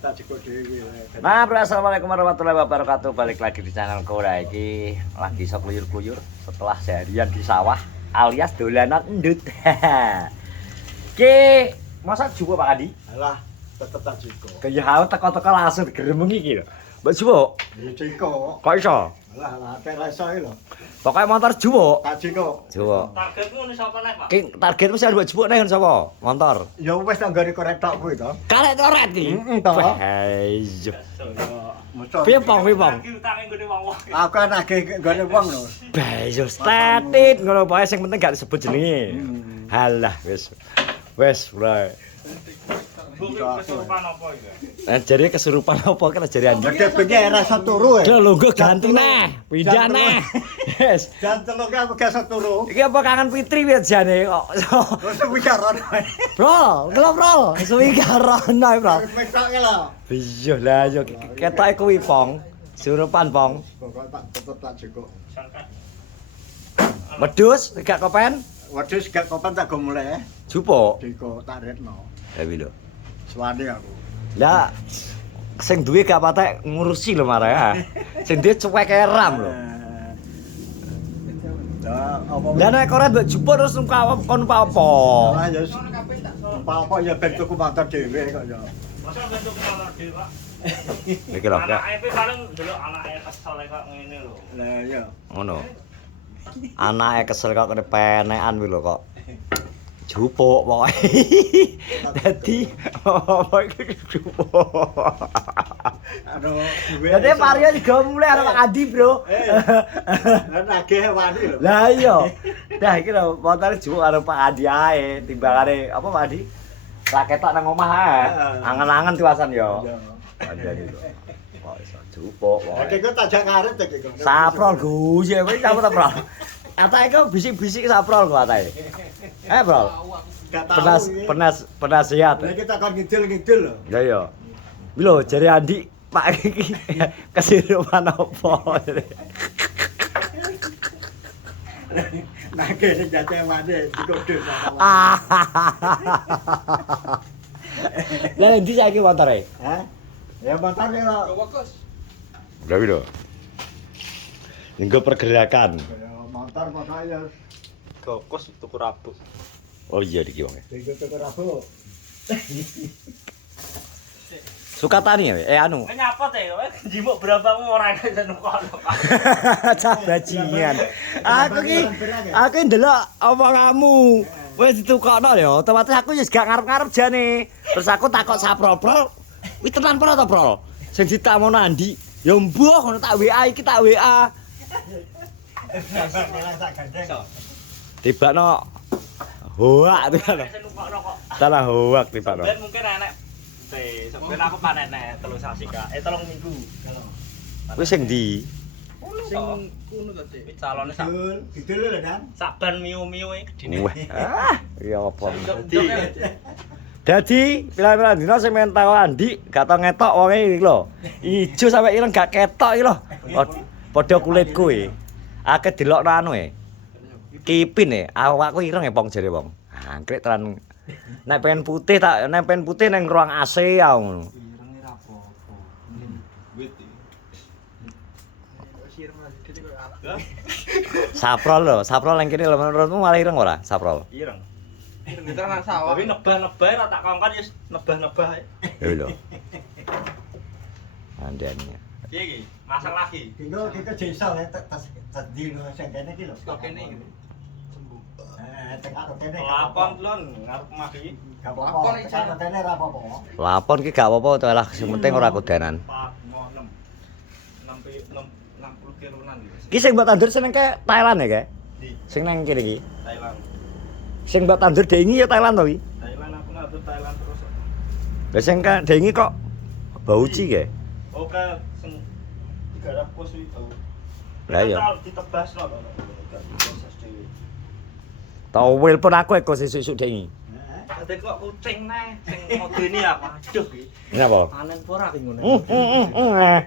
tak cukup dhewe. Nah, bro, assalamualaikum warahmatullahi wabarakatuh. Balik lagi di channel Kora iki. Lagi sok kuyur-kuyur setelah seharian di sawah alias dolanan endut. Ki, masa jupo Pak Adi? Alah, tetep tak cukup. Kaya teko-teko langsung digeremengi iki lho. Mbak jupo? Ya cukup. Kok iso? Alah, ate ra iso lho. Pokoke motor jupo. Tak cukup. Jupo. Targetmu ini sapa nek, Pak? Ki targetmu sing mbok jupo neh sapa? Motor. Ya wis tak nggone korek tok kuwi to. Karek koret iki. Heeh to. Ayo. Mosok. Piye pong, piye pong? Iki utange nggone wong-wong. Aku kan nagih nggone wong lho. Bayo statit ngono bae sing penting gak disebut jenenge. Halah wis. Wis, bro. Bu kesurupan apa iki? Jadi kesurupan apa kan jari anjing. Gede bengi ra iso turu. Lho lho nggo ganti neh. Pindah neh. Wis. Jan teluk aku gak iso turu. Iki apa kangen Fitri piye jane kok. Wis wikaron. Bro, ngelop bro. Suwi karono, bro. Wis tok lho. Iya lah yo ketoke kuwi pong. Surupan pong. Pokok tak tetep tak cukup. Wedhus gak kopen? Wedhus gak kopan tak go mulai. Jupo. Diko tak retno. Dewi lho. Suwane aku. Lah sing duwe gak patek ngurusi lho marah ya. Sing duwe cuek eram lho. Lah apa Lah nek ora mbok jupo terus kon apa? Lah ya apa ya ben tuku motor dhewe kok ya. Masa bentuk motor dhewe, Pak? Iki lho kak. Anake paling ndelok anake kesel kok ngene lho. Lah ya. Ngono. Anake kesel kok kene penekan kuwi lho kok. Jupuk pokoke. Dadi apa iki jupuk. Aduh, Dadi Mario digawe mulai karo Pak Adi, Bro. Lah nagih wani lho. Lah iya. Dah iki lho motor jupuk karo Pak Adi ae timbangane apa Pak Adi? Ra ketok nang omah ae. Angen-angen tuasan yo. Andani lho. Kok iso jupuk Oke, pokoke. kok tajak ngaret ta iki. Saprol guyu wis apa ta, Bro? Atake kok bisik-bisik saprol kok atake. Bro. Gak tahu. Penasihat. Lah kita kan ngidul-ngidul lho. Ya ya. Lho, jare Andi, Pak iki kesirupan apa? Nagih sing jate wani dikode. Lah endi saiki motore? Hah? Ya motor lho. Lha lho. Nggo pergerakan. Motor ya Gokos tuku rabuk. Oh iya iki wong. dikode tuku rabu. Sukatani ya? Anu. Nyapa teh, jimuk berapa ora enak jeneng kono. Cah bajingan. Aku ndelok omonganmu. Wis ditukokno ya, otomatis aku wis gak ngarep-ngarep jane. Terus aku takok saprol-prol. Kuwi tenan prol to, Prol? Sing ditamono Andi. Ya mbuh ngono tak WA iki tak WA. Tibakno hoak tibakno. Salah hoak tibakno. Ben mungkin enek teh, sampeyan aku panen nek 3 sasi Kak. 3 minggu. Kuwi sing ndi? Sing kuno to, Cik. Calone sak Didul lho kan. saban miu-miu e gedine. Wah, ya apa. Dadi pira-pira dina sing mentau Andi gak tau ngetok wonge iki lho. Ijo sampe ireng gak ketok iki lho. Padha kulit kuwi. Akeh delokno anu e. Kipin e, awakku ireng e pong jare wong. Angkrek tenan. Nek pengen putih tak nek pengen putih ning ruang AC ya ngono. Irenge ra apa-apa. Wit Saprol lho, saprol nang kene lho menurutmu malah ireng ora? Saprol. Ireng. Ireng kita nang sawah. Tapi nebah-nebah ra tak kongkon ya nebah-nebah ae. Lho lho. Andane. Piye iki? Masang lagi. Dinggo iki desa ya tas dino sing kene iki lho. Stok kene iki. Sembuh. Tek karo kene. Lapon lon ngarep omah iki. Gak apa-apa. Karo kene ra apa-apa. Lapon ki gak apa-apa to lah sing penting ora kodanan. 4 mau 6. 60 kiloan iki. Ki sing mbok tandur seneng ke Thailand ya, Kak? Di Sing nang kene iki. Thailand. Sing mbok tandur dengi ya Thailand to iki. Thailand aku ngatur Thailand terus. Lah sing ka dengi kok bauci ke? Oke, sing digarap pos iki tau. Lah iya. Ditebasno to. Proses dhewe. Tau wilpon aku eko sesuk dengi. Ade kok kucing neh sing modene aku. Aduh iki. Kenapa? Panen ora ki ngono.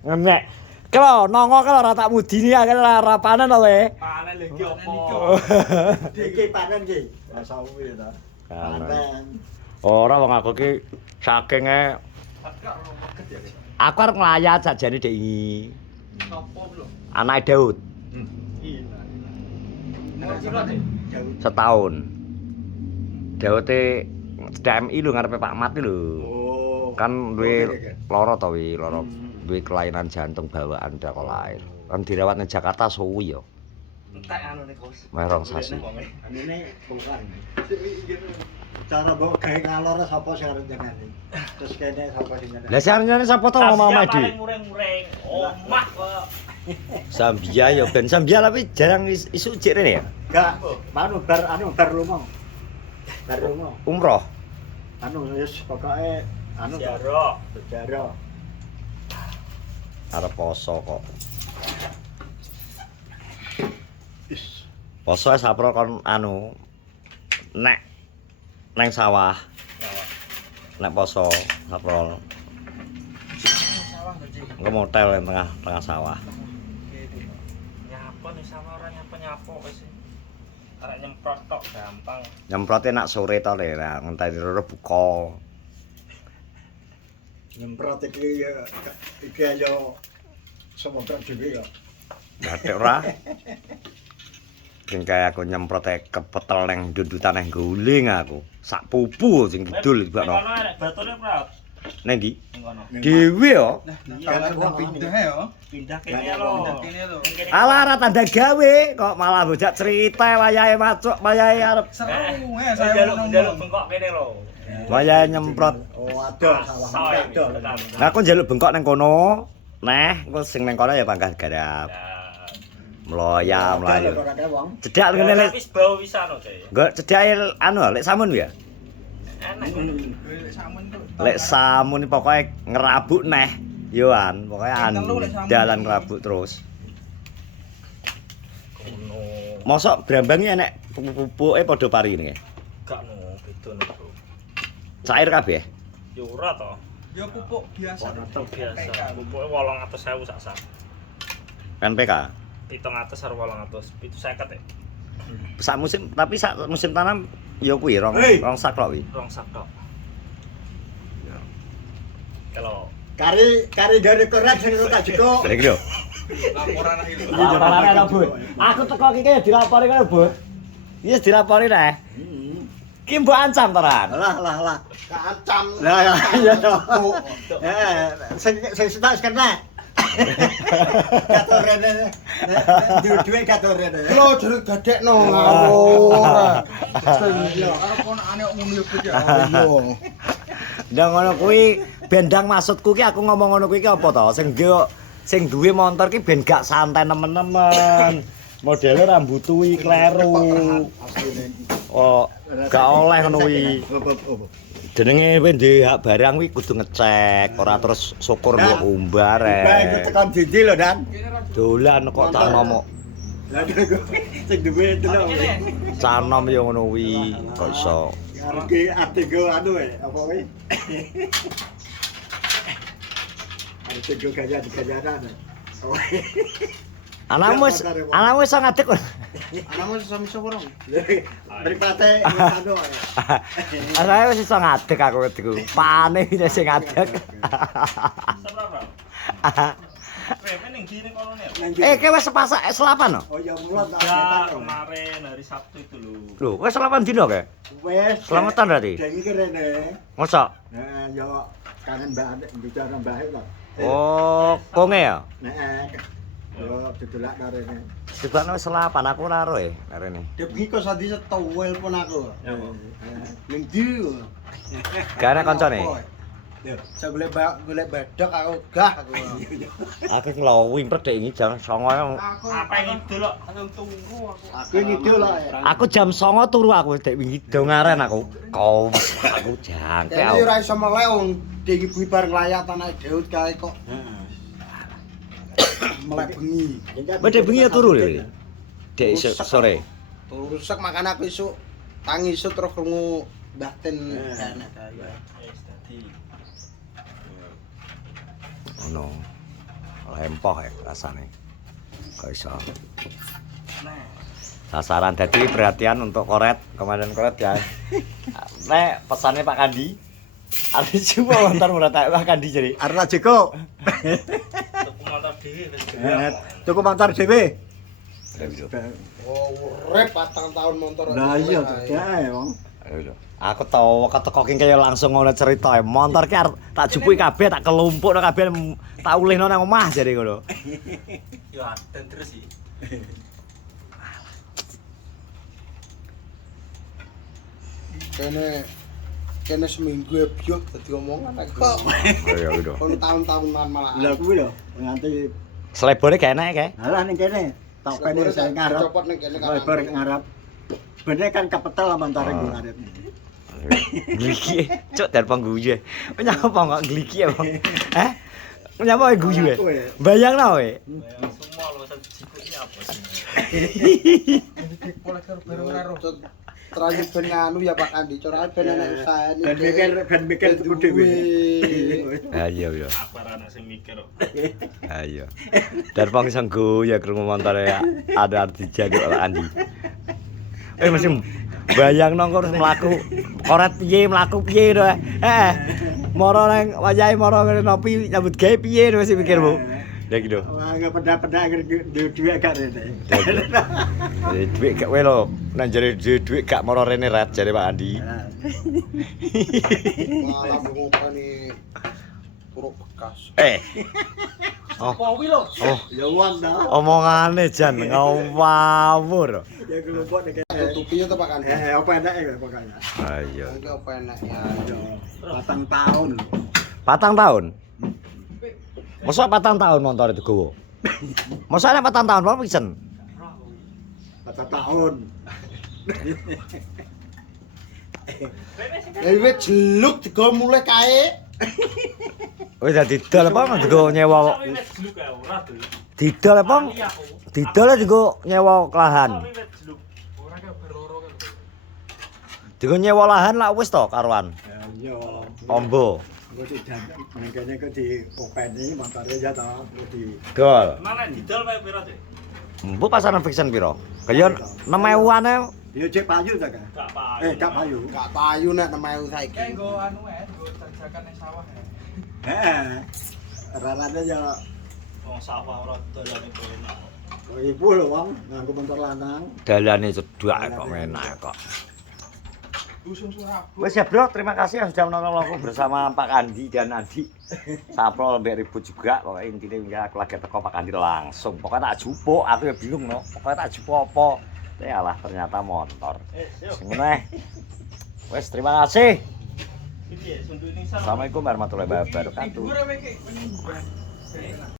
Ngenek. Kalau nongo kalau ora tak mudini akeh ora panen to we. Panen lho iki opo? Iki panen iki. Sawu ya ta. Panen. Panen. Ora wong aku ki saking Aku arep nglayat sajane Dek iki. Sopo lho? Anake Daud. Setahun. Daute DMI lho ngarepe Pak Mat lho. Oh. Kan duwe lara to wi, lara duwe kelainan jantung bawaan dak lahir. Kan dirawat nang Jakarta suwi ya. Entek anu nih, Bos. Meh rong sasi. Ini bukan. Cara bawa gawe ngalor sapa sing arep jenenge. Terus kene sapa sing jenenge. Lah sarjane sapa to ngomong Medi? Muring-muring. Omah kok. Zambia ya ben Zambia tapi jarang isu cek rene ya. Enggak, bar lunga. Bar lunga. Umroh. Wis pokoke Jaro. sejarah. Arep poso kok. Is. Poso sapro kon nek neng sawah. Nek poso sapro Sawah berarti. engko motel nang tengah sawah. Nyapa nih sawah ora nyapa-nyapa wis. Arek nyemprot tok gampang. Nyemprote nak sore to le, ngenteni loro buka. Nyemprot iki ayo semprot dhewe ya. Batik ora. Sing kaya aku nyemprote kepetel nang dundutan nang guling aku. Sak pupu sing kidul dibakno. Kono arek batune praut. Nang ndi? Ning kono. Dhewe yo. Pindah ya. Pindah kene lho. Kene lho. Alah ora tanda gawe kok malah bojak cerita wayahe macuk, wayahe arep Seru ya Saya saya jaluk bengkok kene lho. wayahe nyemprot. Oh, ada sawah ada. Nah aku njaluk bengkok nang kono. Neh, engko sing nang kono ya pangkat garap. Meloya, melayu. Cedak ngene lek. Wis bau pisan kok. Engko cedake lek samun ya. Enak. Lek samun pokoke ngerabuk neh. Yoan, pokoke dalan ngerabuk terus. Kono. Mosok brambangnya enek pupuke padha parine. Gak no, beda niku. Cair kabeh. Ya ora to. Ya pupuk biasa. Biasa. Pupuke 800.000 sak sak. NPK. 700 karo 800, 750 ya. Sak musim, tapi sak musim tanam ya kuwi rong sak tok kuwi. Rong sak tok. Kalau Kari dari korek sing tak jeko. Lha iki lho. Laporan iki lho. Laporane lho, Bud. Aku teko iki ya dilapori karo Bud. Iya dilapori neh. Ki mbok ancam to, Ran? Lah. Kacam. Lah iya toh. Sing setak kena. Katorene. Duwe katorene. Lho jeruk gadekno ngawur. Lho arep ponakane kok ngono ya Bud ya. Ndang ngono kuwi bendang maksudku ki aku ngomong ngono kuwi ki apa to? Sing duwe motor ki ben gak santai nemen-nemen. Modele rambut kuwi kleru. Oh, gak oleh ngono kuwi. Jenenge kowe ndek hak barang kuwi kudu ngecek, ora terus syukur mbok umbar Bae tekan didi lho, Dan. Dolan kok tak ngomong. Lah sing duwe itu lho. Canom ya ngono kuwi kok iso. Iki artigo apa kuwi? Artigo gaya-gayanan. Anakmu iso ngadeg. Anakmu sami sapa rong? Mripate Anake wis iso ngadeg aku ketiku. Pane sing ngadeg. seberapa? Remen ning gini kono ne. Kowe wis sepasak selapan no? Oh ya mulut Ya, kemarin hari Sabtu itu lho. Lho, wis selapan dino kowe? Wes. Selamatan berarti? Dek iki rene. Mosok? Nah, yo kangen Mbak bicara Mbak to. Oh, konge ya? Nek yo didolak karo rene. Dibakno wis selapan aku ora ro rene. Dek iki kok sadi setowel pun aku. Ning ndi? Gane kancane. Saya golek badak aku gah aku. Aku ngelowi predek iki jam 09.00. Apa yang itu lho? Aku tunggu aku. Aku ngidul lah. Aku jam 09.00 turu aku dek wingi do ngaren aku. Kos aku jangke. Kene ora iso melek wong dek ibu bar nglayat anake Daud kae kok. Melek bengi. Kowe dek wingi ya turu lho. Dek sore. Turu rusak makane aku esuk tangi esuk terus krungu Mbah Ten enak kae. Wis dadi. Ono. Lempoh ya rasane. Kok iso. Nah, Sasaran dadi perhatian untuk koret, komandan koret ya. Nek pesannya Pak Kandi. Arep cuma motor murah tak makan di jadi. Arep Jeko. Tuku motor dhewe wis gede. Tuku motor dhewe. Oh, urip 4 tahun motor. Lah iya dae wong. Aku tau keteko kaya langsung ngono cerita motor ki arep tak jupuki kabeh tak kelumpukno kabeh tak ulihno nang omah jare ngono. Yo aten terus sih. Kene seminggu ya biyo dadi omongan kok. Ya udah. Kon tahun-tahun malah. Lah kuwi lho nganti Selebore gak enak kae. halah ning kene. Tak pene saya ngarep. Copot ning kene kan. Lebar ngarep. Bener kan kepetel antara gue ngarep. Gliki, cok dari pangguyu. Nyapa kok gliki ya, Bang? Heh? Nyapa guyu ya? Bayangno we. Bayang semua lo satu jikuki apa sih? Kolektor bareng karo. Terakhir ben nganu ya Pak Andi, corak ben enek usaha iki. Ben mikir tuku dhewe. Ayo yo. Apa anak sing mikir kok. Ayo. Dari pang sang guyu krungu montore ada arti jaduk ala Andi. Mesti bayangno kok mlaku koret piye mlaku piye to. Moro nang wayahe moro ngene nopi nyambut gawe piye mesti mikirmu. Ya gitu. Wah, enggak peda-peda duwe gak rene. Duit gak wae lho. Nang jare duit gak moro rene ret jare Pak Andi. Malah ngopani puruk bekas. Oh. Apa kuwi lho? Oh, Ya wong ta. omongane jan ngawur. Ya kelompok nek Tutupi ya to Pak Andi. apa enake pokoknya. Ayo. Iki apa enak ya. Yo, 4 tahun. 4 tahun. Masa 4 tahun motor itu gowo. Masa nek 4 tahun apa pisen? 4 tahun. Wis jeluk digo mulai kae. Wis dadi didol apa digo nyewa. Wis jeluk ya ora tuh. Didol apa? Didol digo nyewa lahan. Ora ke beroro kan. Digo nyewa lahan lah wis to karuan. Ya yo. Ombo. Gue tidak mengkene ke di openi motornya ya tau di Dol. Mana didol wae pira tuh? Mbok pasaran fiction piro? Kaya 6.000-an ae. ya cek payu ta kan. Gak payu. Gak payu. Gak payu nek 6.000 saiki. Kayak nggo anu nggo tanjakan ning sawah ya. Heeh. Rarane ya Wong sawah ora dolane enak. ibu lho wong nganggo motor lanang. Dalane cedhak kok enak kok. Dusun Surabaya. Wes ya bro, terima kasih yang sudah menonton aku bersama Pak Andi dan Adi. Saprol mbek ribut juga, pokoknya intinya ya aku lagi teko Pak Andi langsung. Pokoknya tak jupuk, aku ya bingung no. Pokoknya tak jupuk apa. Ya lah ternyata motor. Ngono. Wes terima kasih. Iki ya sunduk ning sana. Assalamualaikum warahmatullahi wabarakatuh. Hiburan iki.